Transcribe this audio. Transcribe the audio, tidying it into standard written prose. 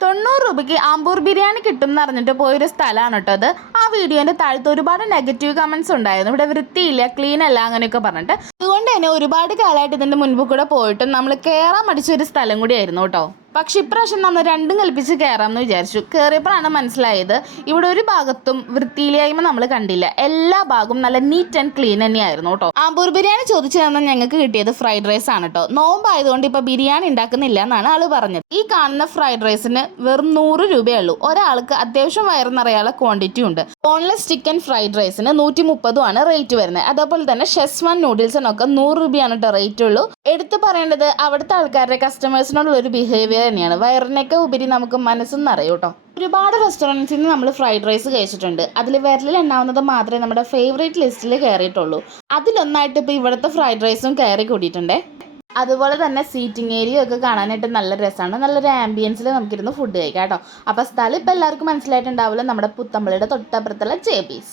90 രൂപയ്ക്ക് ആമ്പൂർ ബിരിയാണി കിട്ടും എന്ന് അറിഞ്ഞിട്ട് പോയൊരു സ്ഥലമാണ് കേട്ടോ അത്. ആ വീഡിയോന്റെ താഴത്ത് ഒരുപാട് നെഗറ്റീവ് കമന്റ്സ് ഉണ്ടായിരുന്നു. ഇവിടെ വൃത്തിയില്ല, ക്ലീൻ അല്ല, അങ്ങനെയൊക്കെ പറഞ്ഞിട്ട്. അതുകൊണ്ട് തന്നെ ഒരുപാട് കാലമായിട്ട് ഇതിന്റെ മുൻപ് കൂടെ പോയിട്ടും നമ്മൾ കയറാൻ മടിച്ച ഒരു സ്ഥലം കൂടിയായിരുന്നു കേട്ടോ. പക്ഷെ ഇപ്രാവശ്യം നമ്മൾ രണ്ടും കൽപ്പിച്ച് കയറാമെന്ന് വിചാരിച്ചു. കയറിയപ്പോഴാണ് മനസ്സിലായത് ഇവിടെ ഒരു ഭാഗത്തും വൃത്തിയില്ലായ്മ നമ്മൾ കണ്ടില്ല. എല്ലാ ഭാഗവും നല്ല നീറ്റ് ആൻഡ് ക്ലീൻ തന്നെയായിരുന്നു കേട്ടോ. ആമ്പൂർ ബിരിയാണി ചോദിച്ചു തന്നാൽ ഞങ്ങൾക്ക് കിട്ടിയത് ഫ്രൈഡ് റൈസ് ആണ് കേട്ടോ. നോമ്പായതുകൊണ്ട് ഇപ്പൊ ബിരിയാണി ഉണ്ടാക്കുന്നില്ല എന്നാണ് ആള് പറഞ്ഞത്. ഈ കാണുന്ന ഫ്രൈഡ് റൈസിന് വെറും 100 രൂപയേ ഉള്ളൂ. ഒരാൾക്ക് അത്യാവശ്യം വയറ് നിറയാനുള്ള ക്വാണ്ടിറ്റി ഉണ്ട്. ബോൺലെസ് ചിക്കൻ ഫ്രൈഡ് റൈസിന് 130 ആണ് റേറ്റ് വരുന്നത്. അതേപോലെ തന്നെ ഷെസ്വാൻ നൂഡിൽസിനൊക്കെ 100 രൂപയാണ് കേട്ടോ റേറ്റ് ഉള്ളൂ. എടുത്തു പറയേണ്ടത് അവിടുത്തെ ആൾക്കാരുടെ കസ്റ്റമേഴ്സിനോടുള്ള ഒരു ബിഹേവിയർ തന്നെയാണ്. വയറിനൊക്കെ ഉപരി നമുക്ക് മനസ്സും നിറയും കേട്ടോ. ഒരുപാട് റെസ്റ്റോറൻറ്റ്സിൽ നിന്ന് നമ്മൾ ഫ്രൈഡ് റൈസ് കഴിച്ചിട്ടുണ്ട്. അതിൽ വിരലിൽ എണ്ണാവുന്നത് മാത്രമേ നമ്മുടെ ഫേവറേറ്റ് ലിസ്റ്റിൽ കയറിയിട്ടുള്ളൂ. അതിലൊന്നായിട്ട് ഇപ്പോൾ ഇവിടുത്തെ ഫ്രൈഡ് റൈസും കയറി കൂടിയിട്ടുണ്ടേ. അതുപോലെ തന്നെ സീറ്റിംഗ് ഏരിയ ഒക്കെ കാണാനായിട്ട് നല്ല രസമാണ്. നല്ലൊരു ആംബിയൻസിൽ നമുക്കിരുന്ന് ഫുഡ് കഴിക്കാം കേട്ടോ. അപ്പോൾ സ്ഥലം ഇപ്പോൾ എല്ലാവർക്കും മനസ്സിലായിട്ടുണ്ടാവില്ല. നമ്മുടെ പുത്തമ്പള്ളിയുടെ തൊട്ടപ്പുറത്തുള്ള JB's.